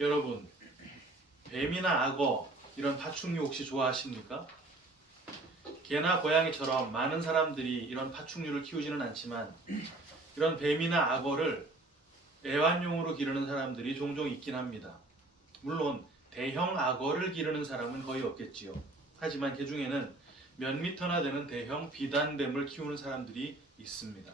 여러분, 뱀이나 악어 이런 파충류 혹시 좋아하십니까? 개나 고양이처럼 많은 사람들이 이런 파충류를 키우지는 않지만 이런 뱀이나 악어를 애완용으로 기르는 사람들이 종종 있긴 합니다. 물론 대형 악어를 기르는 사람은 거의 없겠지요. 하지만 그 중에는 몇 미터나 되는 대형 비단뱀을 키우는 사람들이 있습니다.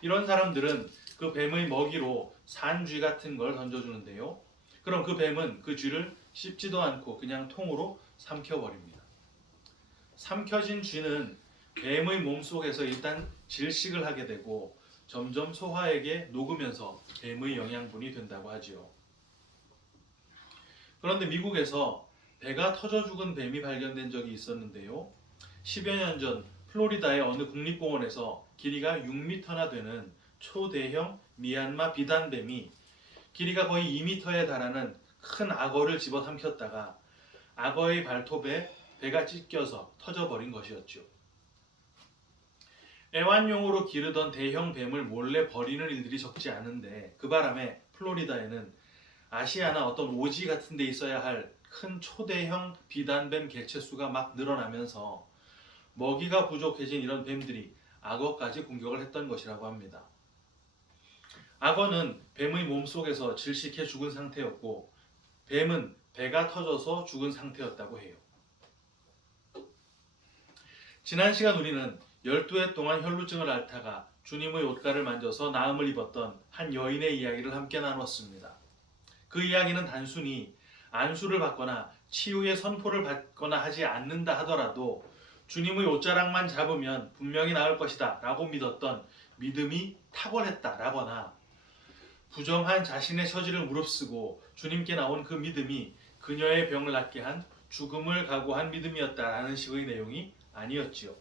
이런 사람들은 그 뱀의 먹이로 산쥐 같은 걸 던져주는데요. 그럼 그 뱀은 그 쥐를 씹지도 않고 그냥 통으로 삼켜버립니다. 삼켜진 쥐는 뱀의 몸속에서 일단 질식을 하게 되고 점점 소화액에 녹으면서 뱀의 영양분이 된다고 하지요. 그런데 미국에서 배가 터져 죽은 뱀이 발견된 적이 있었는데요. 10여 년 전 플로리다의 어느 국립공원에서 길이가 6m나 되는 초대형 미얀마 비단뱀이 길이가 거의 2m에 달하는 큰 악어를 집어삼켰다가 악어의 발톱에 배가 찢겨서 터져버린 것이었죠. 애완용으로 기르던 대형 뱀을 몰래 버리는 일들이 적지 않은데 그 바람에 플로리다에는 아시아나 어떤 오지 같은 데 있어야 할 큰 초대형 비단뱀 개체수가 막 늘어나면서 먹이가 부족해진 이런 뱀들이 악어까지 공격을 했던 것이라고 합니다. 악어는 뱀의 몸속에서 질식해 죽은 상태였고 뱀은 배가 터져서 죽은 상태였다고 해요. 지난 시간 우리는 12해 동안 혈루증을 앓다가 주님의 옷가를 만져서 나음을 입었던 한 여인의 이야기를 함께 나눴습니다. 그 이야기는 단순히 안수를 받거나 치유의 선포를 받거나 하지 않는다 하더라도 주님의 옷자락만 잡으면 분명히 나을 것이다 라고 믿었던 믿음이 탁월했다 라거나 부정한 자신의 처지를 무릅쓰고 주님께 나온 그 믿음이 그녀의 병을 낫게 한 죽음을 각오한 믿음이었다라는 식의 내용이 아니었지요.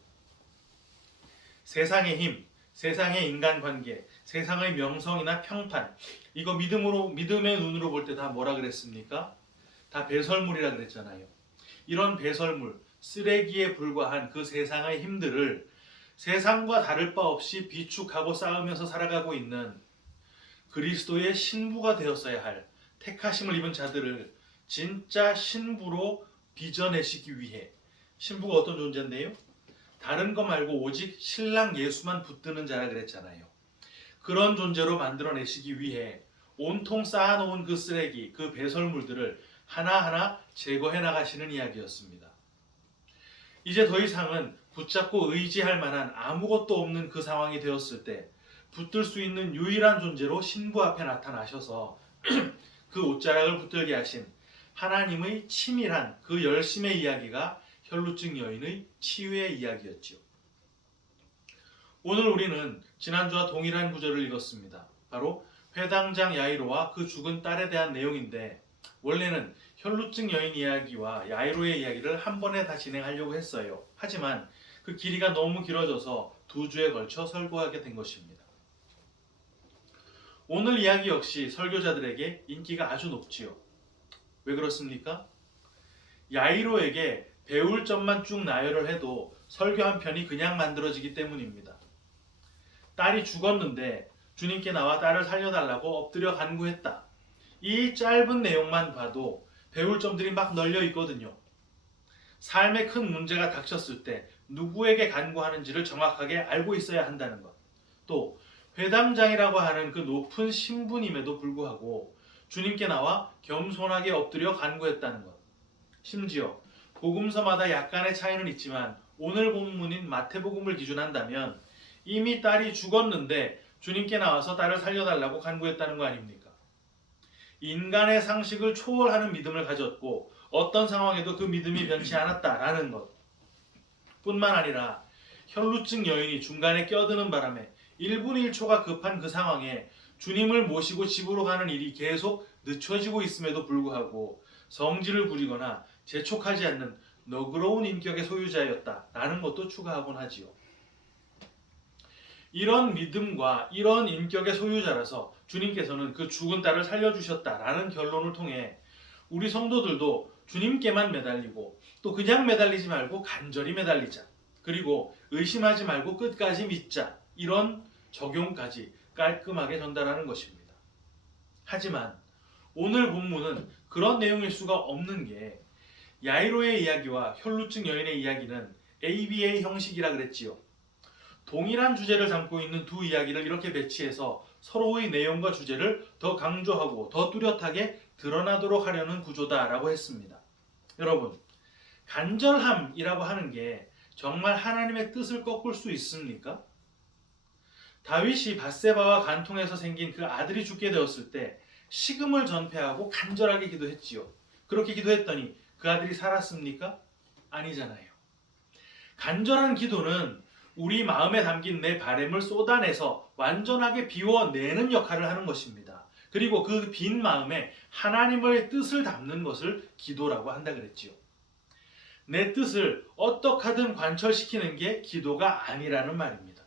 세상의 힘, 세상의 인간관계, 세상의 명성이나 평판 이거 믿음의 눈으로 볼 때 다 뭐라 그랬습니까? 다 배설물이라 그랬잖아요. 이런 배설물, 쓰레기에 불과한 그 세상의 힘들을 세상과 다를 바 없이 비축하고 쌓으면서 살아가고 있는 그리스도의 신부가 되었어야 할 택하심을 입은 자들을 진짜 신부로 빚어내시기 위해 신부가 어떤 존재인데요? 다른 거 말고 오직 신랑 예수만 붙드는 자라 그랬잖아요. 그런 존재로 만들어내시기 위해 온통 쌓아놓은 그 쓰레기, 그 배설물들을 하나하나 제거해 나가시는 이야기였습니다. 이제 더 이상은 붙잡고 의지할 만한 아무것도 없는 그 상황이 되었을 때 붙들 수 있는 유일한 존재로 신부 앞에 나타나셔서 그 옷자락을 붙들게 하신 하나님의 치밀한 그 열심의 이야기가 혈루증 여인의 치유의 이야기였지요. 오늘 우리는 지난주와 동일한 구절을 읽었습니다. 바로 회당장 야이로와 그 죽은 딸에 대한 내용인데 원래는 혈루증 여인 이야기와 야이로의 이야기를 한 번에 다 진행하려고 했어요. 하지만 그 길이가 너무 길어져서 2주에 걸쳐 설교하게 된 것입니다. 오늘 이야기 역시 설교자들에게 인기가 아주 높지요. 왜 그렇습니까? 야이로에게 배울 점만 쭉 나열을 해도 설교 한 편이 그냥 만들어지기 때문입니다. 딸이 죽었는데 주님께 나와 딸을 살려달라고 엎드려 간구했다. 이 짧은 내용만 봐도 배울 점들이 막 널려 있거든요. 삶에 큰 문제가 닥쳤을 때 누구에게 간구하는지를 정확하게 알고 있어야 한다는 것. 또 회당장이라고 하는 그 높은 신분임에도 불구하고 주님께 나와 겸손하게 엎드려 간구했다는 것. 심지어 복음서마다 약간의 차이는 있지만 오늘 본문인 마태복음을 기준한다면 이미 딸이 죽었는데 주님께 나와서 딸을 살려달라고 간구했다는 거 아닙니까? 인간의 상식을 초월하는 믿음을 가졌고 어떤 상황에도 그 믿음이 변치 않았다라는 것 뿐만 아니라 혈루증 여인이 중간에 껴드는 바람에 1분 1초가 급한 그 상황에 주님을 모시고 집으로 가는 일이 계속 늦춰지고 있음에도 불구하고 성질을 부리거나 재촉하지 않는 너그러운 인격의 소유자였다라는 것도 추가하곤 하지요. 이런 믿음과 이런 인격의 소유자라서 주님께서는 그 죽은 딸을 살려주셨다라는 결론을 통해 우리 성도들도 주님께만 매달리고 또 그냥 매달리지 말고 간절히 매달리자. 그리고 의심하지 말고 끝까지 믿자. 이런 적용까지 깔끔하게 전달하는 것입니다. 하지만 오늘 본문은 그런 내용일 수가 없는 게 야이로의 이야기와 혈루증 여인의 이야기는 ABA 형식이라 그랬지요. 동일한 주제를 담고 있는 두 이야기를 이렇게 배치해서 서로의 내용과 주제를 더 강조하고 더 뚜렷하게 드러나도록 하려는 구조다라고 했습니다. 여러분, 간절함이라고 하는 게 정말 하나님의 뜻을 꺾을 수 있습니까? 다윗이 밧세바와 간통해서 생긴 그 아들이 죽게 되었을 때 식음을 전폐하고 간절하게 기도했지요. 그렇게 기도했더니 그 아들이 살았습니까? 아니잖아요. 간절한 기도는 우리 마음에 담긴 내 바램을 쏟아내서 완전하게 비워내는 역할을 하는 것입니다. 그리고 그 빈 마음에 하나님의 뜻을 담는 것을 기도라고 한다 그랬지요. 내 뜻을 어떻게든 관철시키는 게 기도가 아니라는 말입니다.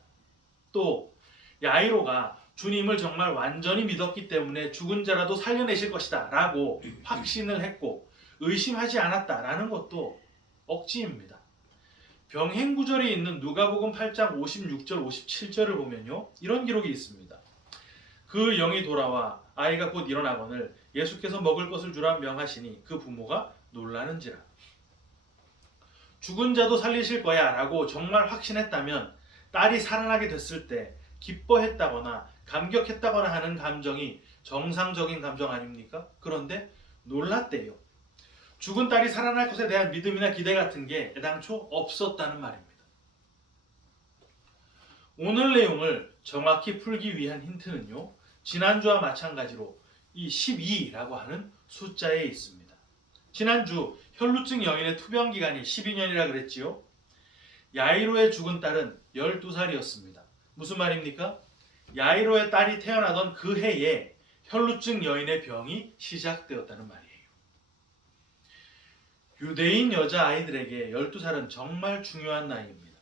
또 야이로가 주님을 정말 완전히 믿었기 때문에 죽은 자라도 살려내실 것이다 라고 확신을 했고 의심하지 않았다라는 것도 억지입니다. 병행구절이 있는 누가복음 8장 56절 57절을 보면요, 이런 기록이 있습니다. 그 영이 돌아와 아이가 곧 일어나거늘 예수께서 먹을 것을 주라 명하시니 그 부모가 놀라는지라. 죽은 자도 살리실 거야 라고 정말 확신했다면 딸이 살아나게 됐을 때 기뻐했다거나 감격했다거나 하는 감정이 정상적인 감정 아닙니까? 그런데 놀랐대요. 죽은 딸이 살아날 것에 대한 믿음이나 기대 같은 게 애당초 없었다는 말입니다. 오늘 내용을 정확히 풀기 위한 힌트는요, 지난주와 마찬가지로 이 12라고 하는 숫자에 있습니다. 지난주 혈루증 여인의 투병 기간이 12년이라 그랬지요. 야이로의 죽은 딸은 12살이었습니다. 무슨 말입니까? 야이로의 딸이 태어나던 그 해에 혈루증 여인의 병이 시작되었다는 말이에요. 유대인 여자아이들에게 12살은 정말 중요한 나이입니다.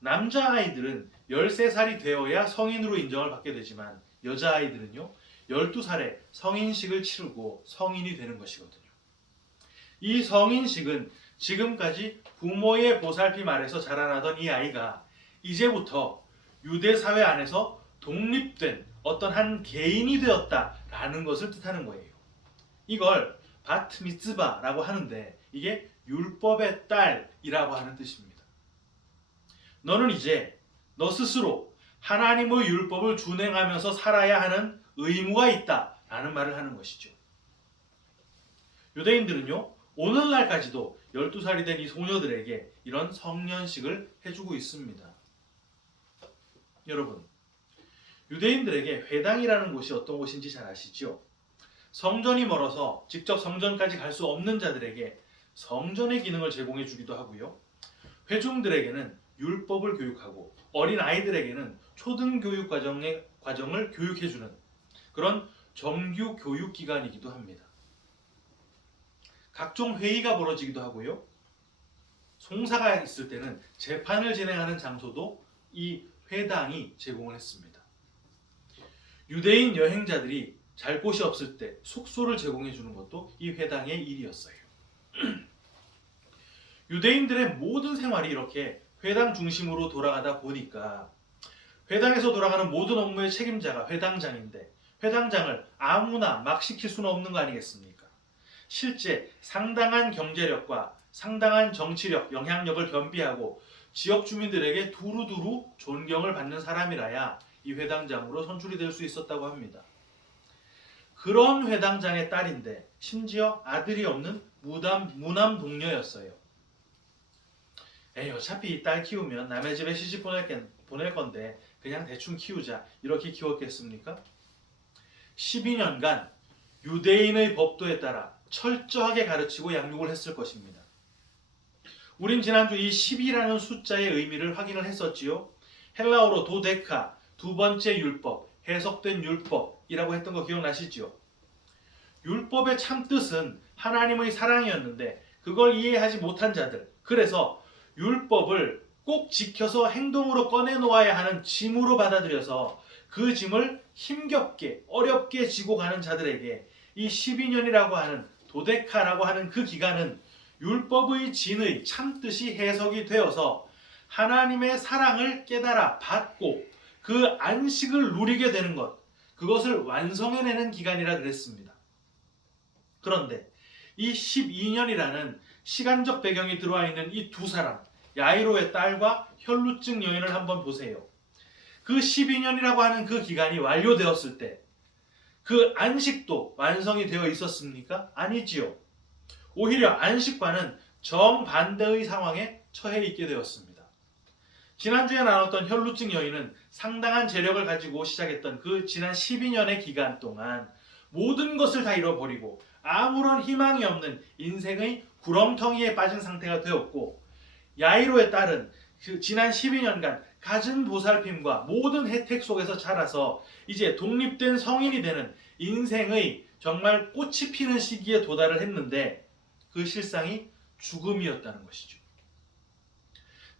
남자아이들은 13살이 되어야 성인으로 인정을 받게 되지만 여자아이들은요 12살에 성인식을 치르고 성인이 되는 것이거든요. 이 성인식은 지금까지 부모의 보살핌 아래서 자라나던 이 아이가 이제부터 유대 사회 안에서 독립된 어떤 한 개인이 되었다라는 것을 뜻하는 거예요. 이걸 바트 미츠바라고 하는데 이게 율법의 딸이라고 하는 뜻입니다. 너는 이제 너 스스로 하나님의 율법을 준행하면서 살아야 하는 의무가 있다라는 말을 하는 것이죠. 유대인들은요 오늘날까지도 12살이 된 이 소녀들에게 이런 성년식을 해주고 있습니다. 여러분, 유대인들에게 회당이라는 곳이 어떤 곳인지 잘 아시죠? 성전이 멀어서 직접 성전까지 갈 수 없는 자들에게 성전의 기능을 제공해 주기도 하고요. 회중들에게는 율법을 교육하고 어린 아이들에게는 초등교육 과정을 교육해 주는 그런 정규 교육 기관이기도 합니다. 각종 회의가 벌어지기도 하고요. 송사가 있을 때는 재판을 진행하는 장소도 이 회당이 제공을 했습니다. 유대인 여행자들이 잘 곳이 없을 때 숙소를 제공해 주는 것도 이 회당의 일이었어요. 유대인들의 모든 생활이 이렇게 회당 중심으로 돌아가다 보니까 회당에서 돌아가는 모든 업무의 책임자가 회당장인데 회당장을 아무나 막 시킬 수는 없는 거 아니겠습니까? 실제 상당한 경제력과 상당한 정치력, 영향력을 겸비하고 지역 주민들에게 두루두루 존경을 받는 사람이라야 이 회당장으로 선출이 될 수 있었다고 합니다. 그런 회당장의 딸인데 심지어 아들이 없는 무남 동녀였어요. 에이, 어차피 이 딸 키우면 남의 집에 시집 보낼 건데 그냥 대충 키우자 이렇게 키웠겠습니까? 12년간 유대인의 법도에 따라 철저하게 가르치고 양육을 했을 것입니다. 우린 지난주 이 10이라는 숫자의 의미를 확인을 했었지요. 헬라어로 도데카, 두 번째 율법, 해석된 율법이라고 했던 거 기억나시죠? 율법의 참 뜻은 하나님의 사랑이었는데 그걸 이해하지 못한 자들, 그래서 율법을 꼭 지켜서 행동으로 꺼내놓아야 하는 짐으로 받아들여서 그 짐을 힘겹게 어렵게 지고 가는 자들에게 이 12년이라고 하는 도데카라고 하는 그 기간은 율법의 진의 참뜻이 해석이 되어서 하나님의 사랑을 깨달아 받고 그 안식을 누리게 되는 것, 그것을 완성해내는 기간이라 그랬습니다. 그런데 이 12년이라는 시간적 배경이 들어와 있는 이 두 사람, 야이로의 딸과 혈루증 여인을 한번 보세요. 그 12년이라고 하는 그 기간이 완료되었을 때 그 안식도 완성이 되어 있었습니까? 아니지요. 오히려 안식과는 정반대의 상황에 처해 있게 되었습니다. 지난주에 나눴던 혈루증 여인은 상당한 재력을 가지고 시작했던 그 지난 12년의 기간 동안 모든 것을 다 잃어버리고 아무런 희망이 없는 인생의 구렁텅이에 빠진 상태가 되었고, 야이로의 딸은 그 지난 12년간 갖은 보살핌과 모든 혜택 속에서 자라서 이제 독립된 성인이 되는 인생의 정말 꽃이 피는 시기에 도달을 했는데 그 실상이 죽음이었다는 것이죠.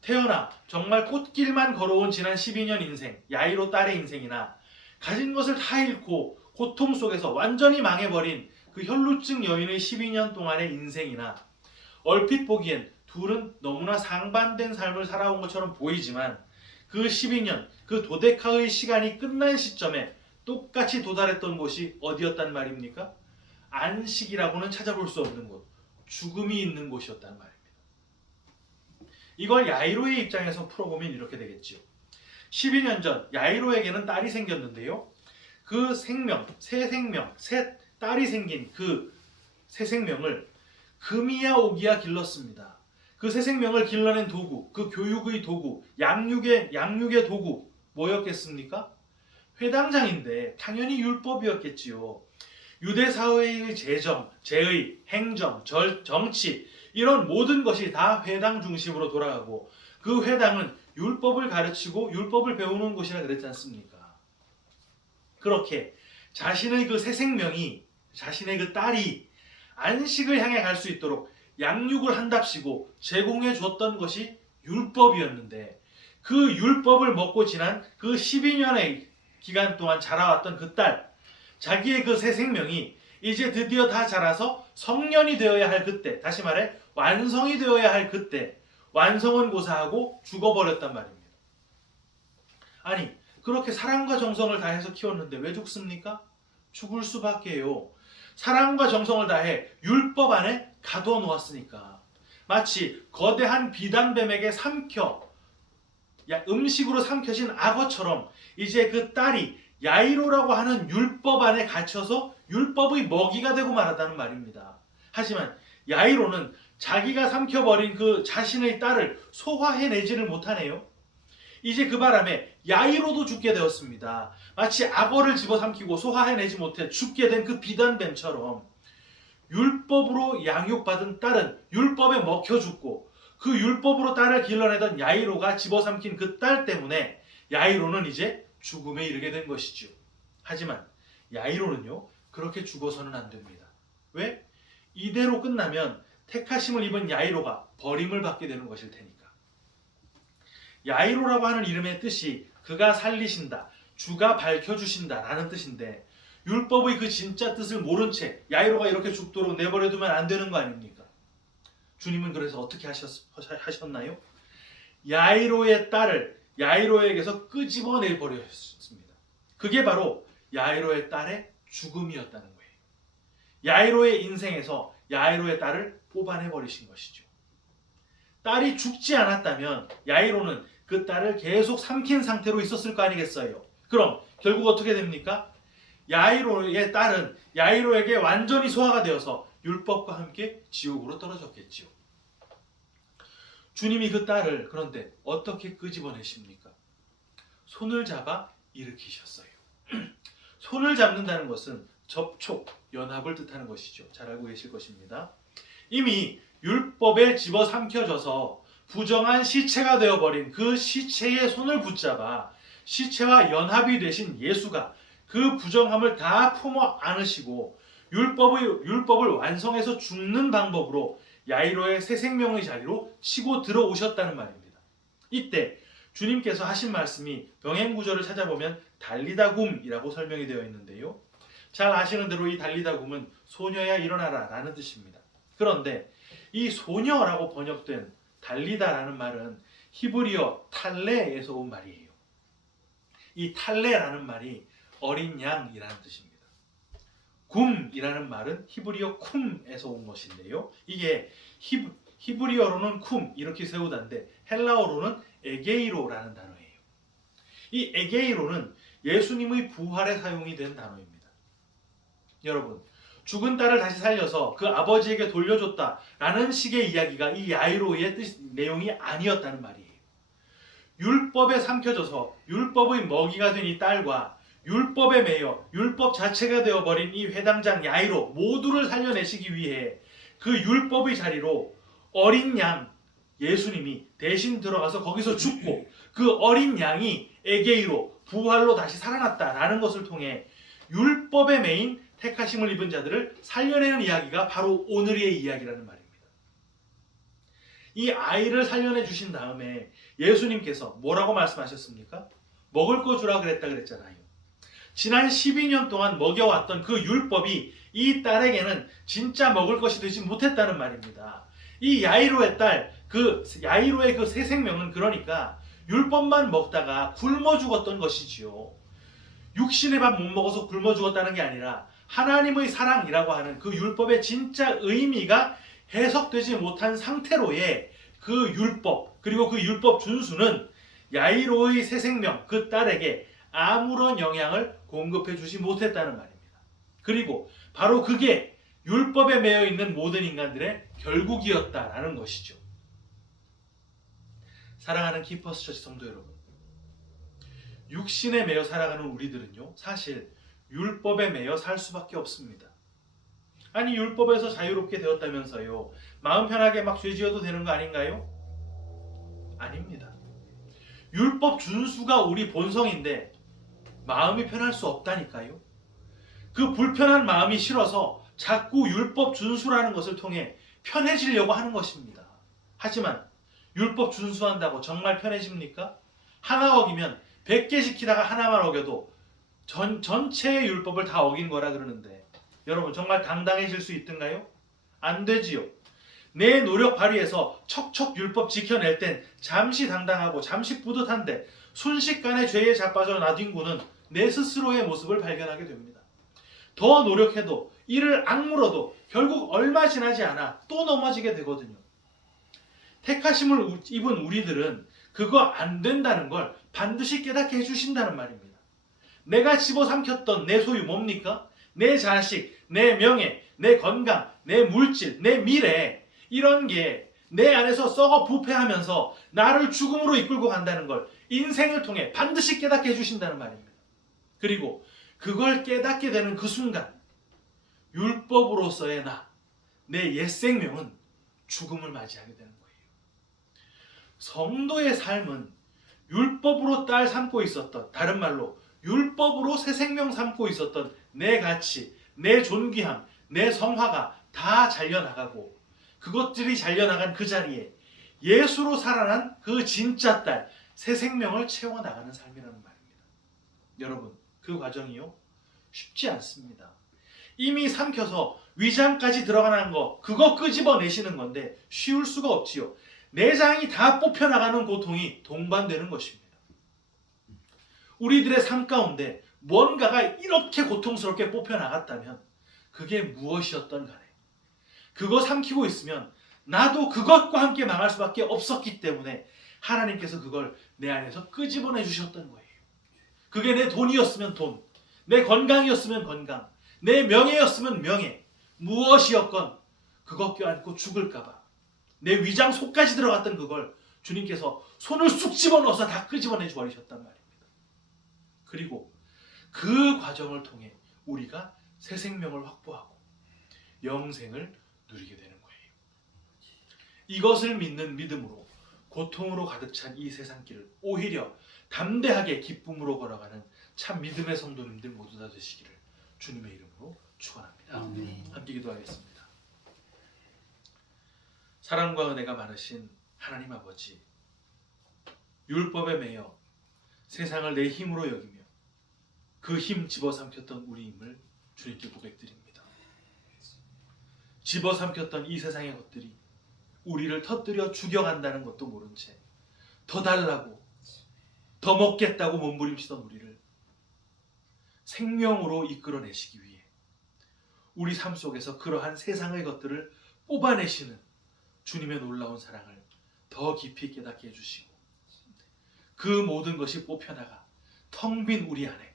태어나 정말 꽃길만 걸어온 지난 12년 인생, 야이로 딸의 인생이나 가진 것을 다 잃고 고통 속에서 완전히 망해버린 그 혈루증 여인의 12년 동안의 인생이나, 얼핏 보기엔 둘은 너무나 상반된 삶을 살아온 것처럼 보이지만 그 12년, 그 도데카의 시간이 끝난 시점에 똑같이 도달했던 곳이 어디였단 말입니까? 안식이라고는 찾아볼 수 없는 곳, 죽음이 있는 곳이었단 말입니다. 이걸 야이로의 입장에서 풀어보면 이렇게 되겠지요. 12년 전 야이로에게는 딸이 생겼는데요. 그 생명, 새 딸이 생긴 그 새 생명을 금이야 오기야 길렀습니다. 그 새 생명을 길러낸 도구, 그 교육의 도구, 양육의 도구 뭐였겠습니까? 회당장인데 당연히 율법이었겠지요. 유대 사회의 재정, 제의, 행정, 정치 이런 모든 것이 다 회당 중심으로 돌아가고, 그 회당은 율법을 가르치고 율법을 배우는 곳이라 그랬지 않습니까? 그렇게 자신의 그 새 생명이, 자신의 그 딸이 안식을 향해 갈 수 있도록 양육을 한답시고 제공해 줬던 것이 율법이었는데, 그 율법을 먹고 지난 그 12년의 기간 동안 자라왔던 그 딸, 자기의 그 새 생명이 이제 드디어 다 자라서 성년이 되어야 할 그때, 다시 말해 완성이 되어야 할 그때 완성은 고사하고 죽어버렸단 말입니다. 아니, 그렇게 사랑과 정성을 다해서 키웠는데 왜 죽습니까? 죽을 수밖에요. 사랑과 정성을 다해 율법 안에 가둬놓았으니까. 마치 거대한 비단뱀에게 음식으로 삼켜진 악어처럼 이제 그 딸이 야이로라고 하는 율법 안에 갇혀서 율법의 먹이가 되고 말았다는 말입니다. 하지만 야이로는 자기가 삼켜버린 그 자신의 딸을 소화해내지를 못하네요. 이제 그 바람에 야이로도 죽게 되었습니다. 마치 악어를 집어삼키고 소화해내지 못해 죽게 된 그 비단뱀처럼 율법으로 양육받은 딸은 율법에 먹혀 죽고, 그 율법으로 딸을 길러내던 야이로가 집어삼킨 그 딸 때문에 야이로는 이제 죽음에 이르게 된 것이죠. 하지만 야이로는요, 그렇게 죽어서는 안 됩니다. 왜? 이대로 끝나면 택하심을 입은 야이로가 버림을 받게 되는 것일 테니까. 야이로라고 하는 이름의 뜻이 그가 살리신다, 주가 밝혀주신다 라는 뜻인데, 율법의 그 진짜 뜻을 모른 채 야이로가 이렇게 죽도록 내버려두면 안 되는 거 아닙니까? 주님은 그래서 어떻게 하셨나요? 야이로의 딸을 야이로에게서 끄집어내 버렸습니다. 그게 바로 야이로의 딸의 죽음이었다는 거예요. 야이로의 인생에서 야이로의 딸을 뽑아내 버리신 것이죠. 딸이 죽지 않았다면 야이로는 그 딸을 계속 삼킨 상태로 있었을 거 아니겠어요? 그럼 결국 어떻게 됩니까? 야이로의 딸은 야이로에게 완전히 소화가 되어서 율법과 함께 지옥으로 떨어졌겠지요. 주님이 그 딸을 그런데 어떻게 끄집어내십니까? 손을 잡아 일으키셨어요. 손을 잡는다는 것은 접촉, 연합을 뜻하는 것이죠. 잘 알고 계실 것입니다. 이미 율법에 집어삼켜져서 부정한 시체가 되어버린 그 시체의 손을 붙잡아 시체와 연합이 되신 예수가 그 부정함을 다 품어 안으시고 율법을 완성해서 죽는 방법으로 야이로의 새 생명의 자리로 치고 들어오셨다는 말입니다. 이때 주님께서 하신 말씀이 병행구절을 찾아보면 달리다굼이라고 설명이 되어 있는데요. 잘 아시는 대로 이 달리다굼은 소녀야 일어나라 라는 뜻입니다. 그런데 이 소녀라고 번역된 달리다라는 말은 히브리어 탈레에서 온 말이에요. 이 탈레라는 말이 어린 양이라는 뜻입니다. 굼이라는 말은 히브리어 쿰에서 온 것인데요. 이게 히브리어로는 쿰 이렇게 세우다인데 헬라어로는 에게이로라는 단어예요. 이 에게이로는 예수님의 부활에 사용이 된 단어입니다. 여러분, 죽은 딸을 다시 살려서 그 아버지에게 돌려줬다라는 식의 이야기가 이 야이로의 내용이 아니었다는 말이에요. 율법에 삼켜져서 율법의 먹이가 된 이 딸과 율법에 매여 율법 자체가 되어버린 이 회당장 야이로 모두를 살려내시기 위해 그 율법의 자리로 어린 양 예수님이 대신 들어가서 거기서 죽고 그 어린 양이 에게이로 부활로 다시 살아났다라는 것을 통해 율법에 매인 택하심을 입은 자들을 살려내는 이야기가 바로 오늘의 이야기라는 말입니다. 이 아이를 살려내 주신 다음에 예수님께서 뭐라고 말씀하셨습니까? 먹을 거 주라 그랬잖아요. 지난 12년 동안 먹여왔던 그 율법이 이 딸에게는 진짜 먹을 것이 되지 못했다는 말입니다. 이 야이로의 딸, 그 야이로의 그 새 생명은 그러니까 율법만 먹다가 굶어 죽었던 것이지요. 육신의 밥 못 먹어서 굶어 죽었다는 게 아니라 하나님의 사랑이라고 하는 그 율법의 진짜 의미가 해석되지 못한 상태로의 그 율법, 그리고 그 율법 준수는 야이로의 새 생명, 그 딸에게 아무런 영향을 공급해 주지 못했다는 말입니다. 그리고 바로 그게 율법에 매여 있는 모든 인간들의 결국이었다라는 것이죠. 사랑하는 키퍼스 처치 성도 여러분, 육신에 매여 살아가는 우리들은요, 사실 율법에 매여 살 수밖에 없습니다. 아니, 율법에서 자유롭게 되었다면서요, 마음 편하게 막 죄지어도 되는 거 아닌가요? 아닙니다. 율법 준수가 우리 본성인데 마음이 편할 수 없다니까요. 그 불편한 마음이 싫어서 자꾸 율법 준수라는 것을 통해 편해지려고 하는 것입니다. 하지만 율법 준수한다고 정말 편해집니까? 하나 어기면 100개 지키다가 하나만 어겨도 전체의 율법을 다 어긴 거라 그러는데 여러분 정말 당당해질 수 있던가요? 안 되지요. 내 노력 발휘해서 척척 율법 지켜낼 땐 잠시 당당하고 잠시 뿌듯한데 순식간에 죄에 자빠져 나뒹구는 내 스스로의 모습을 발견하게 됩니다. 더 노력해도 이를 악물어도 결국 얼마 지나지 않아 또 넘어지게 되거든요. 택하심을 입은 우리들은 그거 안 된다는 걸 반드시 깨닫게 해주신다는 말입니다. 내가 집어삼켰던 내 소유 뭡니까? 내 자식, 내 명예, 내 건강, 내 물질, 내 미래, 이런 게 내 안에서 썩어 부패하면서 나를 죽음으로 이끌고 간다는 걸 인생을 통해 반드시 깨닫게 해주신다는 말입니다. 그리고 그걸 깨닫게 되는 그 순간 율법으로서의 나, 내 옛 생명은 죽음을 맞이하게 되는 거예요. 성도의 삶은 율법으로 딸 삼고 있었던, 다른 말로 율법으로 새 생명 삼고 있었던 내 가치, 내 존귀함, 내 성화가 다 잘려나가고 그것들이 잘려나간 그 자리에 예수로 살아난 그 진짜 딸, 새 생명을 채워나가는 삶이라는 말입니다. 여러분, 그 과정이요, 쉽지 않습니다. 이미 삼켜서 위장까지 들어가는 거, 그거 끄집어내시는 건데 쉬울 수가 없지요. 내장이 다 뽑혀나가는 고통이 동반되는 것입니다. 우리들의 삶 가운데 뭔가가 이렇게 고통스럽게 뽑혀나갔다면 그게 무엇이었던 간에 그거 삼키고 있으면 나도 그것과 함께 망할 수밖에 없었기 때문에 하나님께서 그걸 내 안에서 끄집어내 주셨던 거예요. 그게 내 돈이었으면 돈, 내 건강이었으면 건강, 내 명예였으면 명예, 무엇이었건 그것 껴안고 죽을까봐 내 위장 속까지 들어갔던 그걸 주님께서 손을 쑥 집어넣어서 다 끄집어내 버리셨단 말입니다. 그리고 그 과정을 통해 우리가 새 생명을 확보하고 영생을 누리게 되는 거예요. 이것을 믿는 믿음으로 고통으로 가득 찬 이 세상길을 오히려 담대하게 기쁨으로 걸어가는 참 믿음의 성도님들 모두 다 되시기를 주님의 이름으로 축원합니다. 함께 기도하겠습니다. 사랑과 은혜가 많으신 하나님 아버지, 율법에 매여 세상을 내 힘으로 여기며 그 힘 집어삼켰던 우리임을 주님께 고백드립니다. 집어삼켰던 이 세상의 것들이 우리를 터뜨려 죽여간다는 것도 모른 채 더 달라고, 더 먹겠다고 몸부림치던 우리를 생명으로 이끌어내시기 위해 우리 삶 속에서 그러한 세상의 것들을 뽑아내시는 주님의 놀라운 사랑을 더 깊이 깨닫게 해주시고 그 모든 것이 뽑혀나가 텅 빈 우리 안에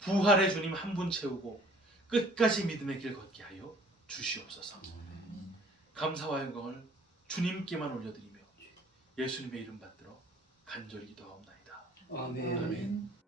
부활의 주님 한 분 채우고 끝까지 믿음의 길 걷게 하여 주시옵소서. 감사와 영광을 주님께만 올려드리며 예수님의 이름 받들어 간절히 기도하옵나이다. 아멘. 아멘.